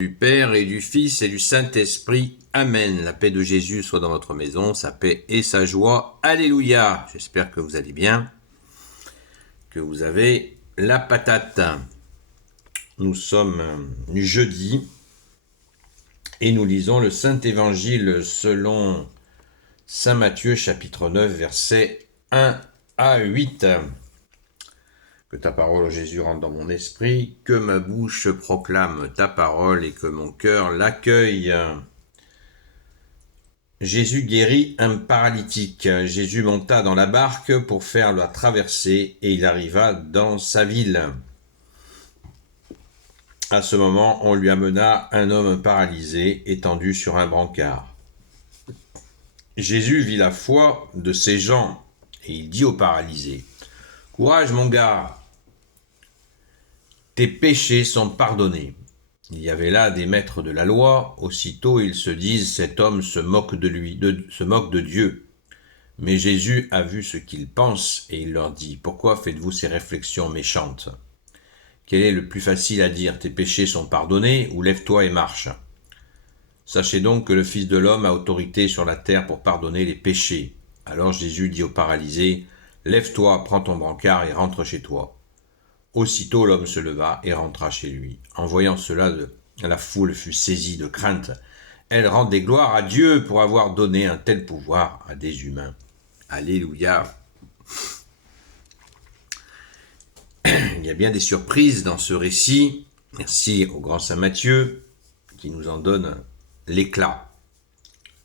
Du Père et du Fils et du Saint-Esprit. Amen. La paix de Jésus soit dans votre maison, sa paix et sa joie. Alléluia. J'espère que vous allez bien, que vous avez la patate. Nous sommes jeudi et nous lisons le Saint-Évangile selon Saint Matthieu chapitre 9 versets 1 à 8. Que ta parole, Jésus, rentre dans mon esprit, que ma bouche proclame ta parole et que mon cœur l'accueille. Jésus guérit un paralytique. Jésus monta dans la barque pour faire la traversée et il arriva dans sa ville. À ce moment, on lui amena un homme paralysé étendu sur un brancard. Jésus vit la foi de ces gens et il dit au paralysé : « Courage mon gars, tes péchés sont pardonnés. » Il y avait là des maîtres de la loi. Aussitôt ils se disent : cet homme se moque de Dieu. Mais Jésus a vu ce qu'ils pensent et il leur dit : pourquoi faites-vous ces réflexions méchantes ? Quel est le plus facile à dire : tes péchés sont pardonnés, ou lève-toi et marche ? Sachez donc que le Fils de l'homme a autorité sur la terre pour pardonner les péchés. Alors Jésus dit au paralysé : lève-toi, prends ton brancard et rentre chez toi. Aussitôt l'homme se leva et rentra chez lui. En voyant cela, la foule fut saisie de crainte. Elle rendait gloire à Dieu pour avoir donné un tel pouvoir à des humains. Alléluia. Il y a bien des surprises dans ce récit. Merci au grand Saint Matthieu qui nous en donne l'éclat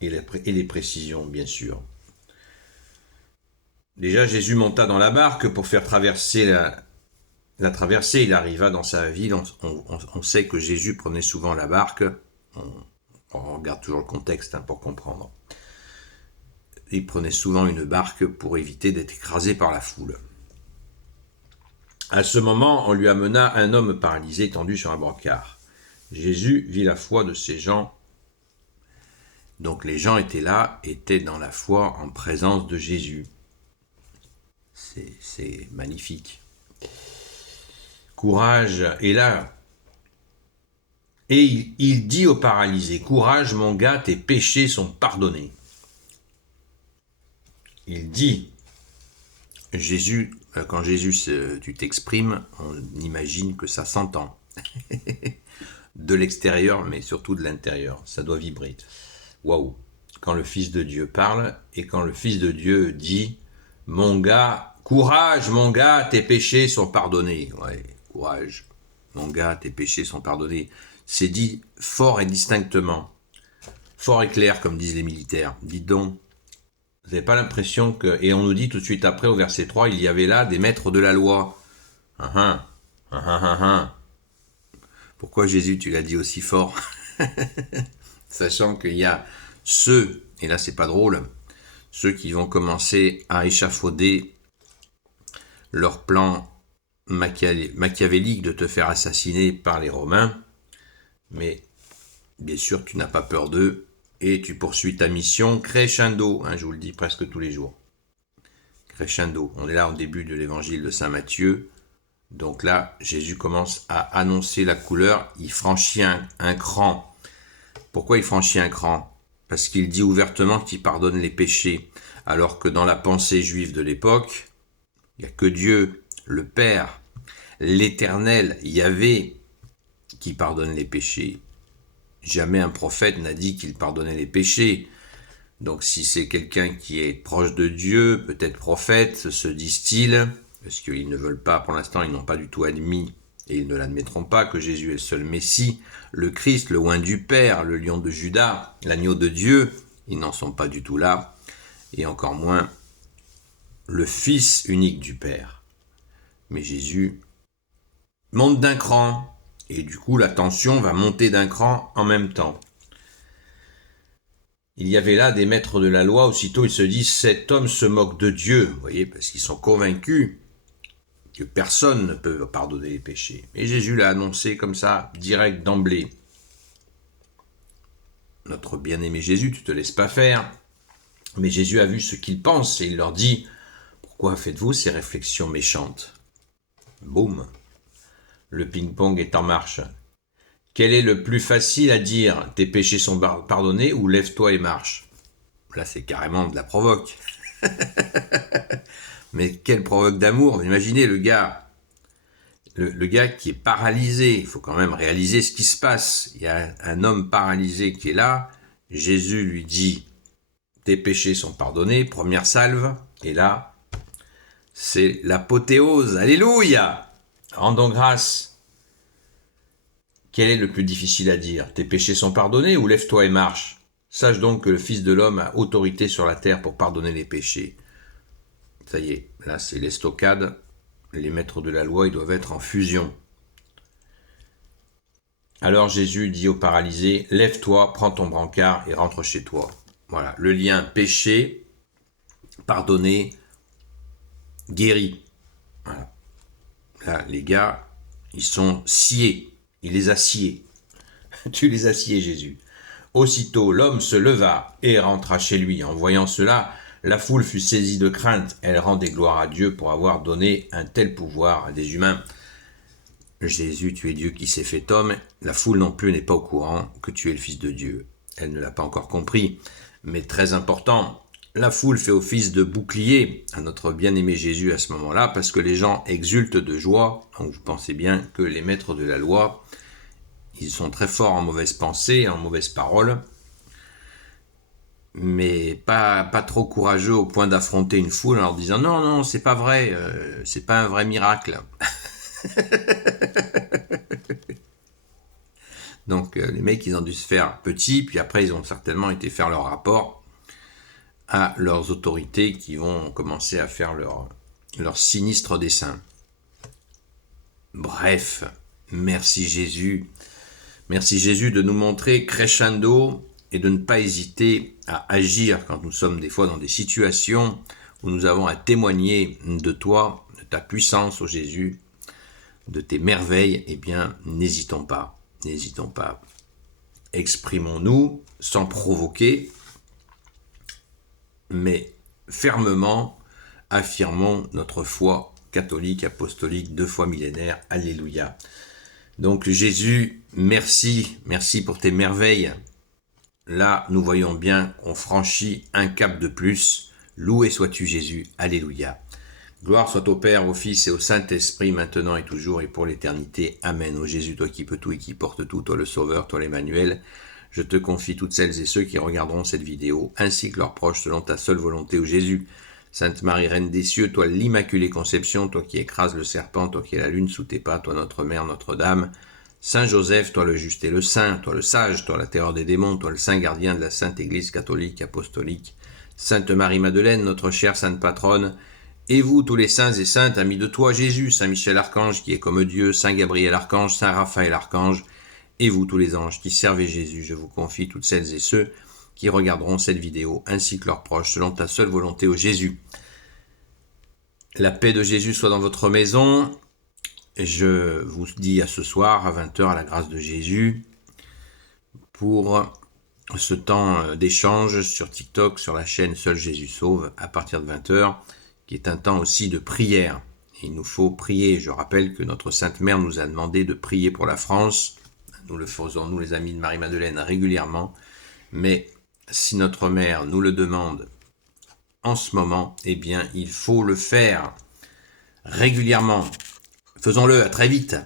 et les précisions, bien sûr. Déjà, Jésus monta dans la barque pour faire traverser la traversée. Il arriva dans sa ville. On sait que Jésus prenait souvent la barque. On regarde toujours le contexte pour comprendre. Il prenait souvent une barque pour éviter d'être écrasé par la foule. À ce moment, on lui amena un homme paralysé étendu sur un brancard. Jésus vit la foi de ces gens. Donc les gens étaient là, étaient dans la foi en présence de Jésus. C'est magnifique. Courage est là. Et il dit au paralysé : courage mon gars, tes péchés sont pardonnés. Il dit, Jésus, quand Jésus, tu t'exprimes, on imagine que ça s'entend. De l'extérieur, mais surtout de l'intérieur. Ça doit vibrer. Waouh! Quand le Fils de Dieu parle et quand le Fils de Dieu dit : mon gars, courage mon gars, tes péchés sont pardonnés. Ouais, courage. Mon gars, tes péchés sont pardonnés. C'est dit fort et distinctement. Fort et clair, comme disent les militaires. Dites donc, vous n'avez pas l'impression que... Et on nous dit tout de suite après, au verset 3, il y avait là des maîtres de la loi. Pourquoi Jésus, tu l'as dit aussi fort ? Sachant qu'il y a ceux, et là c'est pas drôle, ceux qui vont commencer à échafauder leur plan machiavélique de te faire assassiner par les Romains. Mais bien sûr, tu n'as pas peur d'eux et tu poursuis ta mission crescendo. Je vous le dis presque tous les jours. Crescendo. On est là au début de l'évangile de Saint Matthieu. Donc là, Jésus commence à annoncer la couleur. Il franchit un cran. Pourquoi il franchit un cran ? Parce qu'il dit ouvertement qu'il pardonne les péchés. Alors que dans la pensée juive de l'époque, il n'y a que Dieu, le Père, l'Éternel, Yahvé, qui pardonne les péchés. Jamais un prophète n'a dit qu'il pardonnait les péchés. Donc si c'est quelqu'un qui est proche de Dieu, peut-être prophète, se disent-ils, parce qu'ils ne veulent pas, pour l'instant, ils n'ont pas du tout admis, et ils ne l'admettront pas, que Jésus est le seul Messie, le Christ, le oint du Père, le lion de Juda, l'agneau de Dieu, ils n'en sont pas du tout là, et encore moins le Fils unique du Père. Mais Jésus monte d'un cran, et du coup la tension va monter d'un cran en même temps. Il y avait là des maîtres de la loi, aussitôt ils se disent : cet homme se moque de Dieu, vous voyez, parce qu'ils sont convaincus que personne ne peut pardonner les péchés. Et Jésus l'a annoncé comme ça, direct d'emblée. Notre bien-aimé Jésus, tu te laisses pas faire. Mais Jésus a vu ce qu'ils pensent et il leur dit : pourquoi faites-vous ces réflexions méchantes ? Boum ! Le ping-pong est en marche. Quel est le plus facile à dire? Tes péchés sont pardonnés ou lève-toi et marche? Là, c'est carrément de la provoque. Mais quelle provoque d'amour! Imaginez le gars qui est paralysé. Il faut quand même réaliser ce qui se passe. Il y a un homme paralysé qui est là. Jésus lui dit, tes péchés sont pardonnés. Première salve. Et là, c'est l'apothéose. Alléluia! Rendons grâce. Quel est le plus difficile à dire? Tes péchés sont pardonnés ou lève-toi et marche? Sache donc que le Fils de l'homme a autorité sur la terre pour pardonner les péchés. Ça y est, là c'est l'estocade. Les maîtres de la loi, ils doivent être en fusion. Alors Jésus dit au paralysé, lève-toi, prends ton brancard et rentre chez toi. Voilà, le lien péché, pardonné, guéri. Voilà. Là, les gars, ils sont sciés. Il les a sciés. Tu les as sciés, Jésus. Aussitôt, l'homme se leva et rentra chez lui. En voyant cela, la foule fut saisie de crainte. Elle rendait gloire à Dieu pour avoir donné un tel pouvoir à des humains. Jésus, tu es Dieu qui s'est fait homme. La foule non plus n'est pas au courant que tu es le Fils de Dieu. Elle ne l'a pas encore compris. Mais très important, la foule fait office de bouclier à notre bien-aimé Jésus à ce moment-là, parce que les gens exultent de joie. Donc vous pensez bien que les maîtres de la loi, ils sont très forts en mauvaise pensée, en mauvaise parole, mais pas trop courageux au point d'affronter une foule en leur disant non, c'est pas vrai, c'est pas un vrai miracle. Donc les mecs, ils ont dû se faire petits, puis après ils ont certainement été faire leur rapport à leurs autorités qui vont commencer à faire leur sinistre dessein. Bref, merci Jésus. Merci Jésus de nous montrer crescendo et de ne pas hésiter à agir quand nous sommes des fois dans des situations où nous avons à témoigner de toi, de ta puissance, ô Jésus, de tes merveilles. Eh bien, n'hésitons pas. Exprimons-nous sans provoquer, mais fermement affirmons notre foi catholique, apostolique, 2 fois millénaire. Alléluia. Donc Jésus, merci pour tes merveilles. Là, nous voyons bien qu'on franchit un cap de plus. Loué sois-tu Jésus. Alléluia. Gloire soit au Père, au Fils et au Saint-Esprit, maintenant et toujours et pour l'éternité. Amen. Ô Jésus, toi qui peux tout et qui porte tout, toi le Sauveur, toi l'Emmanuel, je te confie toutes celles et ceux qui regarderont cette vidéo, ainsi que leurs proches, selon ta seule volonté, ô Jésus. Sainte Marie, Reine des cieux, toi l'Immaculée Conception, toi qui écrases le serpent, toi qui es la lune sous tes pas, toi notre Mère, Notre-Dame. Saint Joseph, toi le juste et le saint, toi le sage, toi la terreur des démons, toi le saint gardien de la Sainte Église catholique apostolique. Sainte Marie-Madeleine, notre chère sainte patronne, et vous, tous les saints et saintes, amis de toi, Jésus, Saint Michel Archange, qui est comme Dieu, Saint Gabriel Archange, Saint Raphaël Archange, et vous, tous les anges qui servez Jésus, je vous confie toutes celles et ceux qui regarderont cette vidéo, ainsi que leurs proches, selon ta seule volonté, ô Jésus. La paix de Jésus soit dans votre maison. Je vous dis à ce soir, à 20h, à la grâce de Jésus, pour ce temps d'échange sur TikTok, sur la chaîne Seul Jésus Sauve, à partir de 20h, qui est un temps aussi de prière. Il nous faut prier. Je rappelle que notre Sainte Mère nous a demandé de prier pour la France. Nous le faisons, nous les amis de Marie-Madeleine, régulièrement. Mais si notre Mère nous le demande en ce moment, eh bien, il faut le faire régulièrement. Faisons-le, à très vite.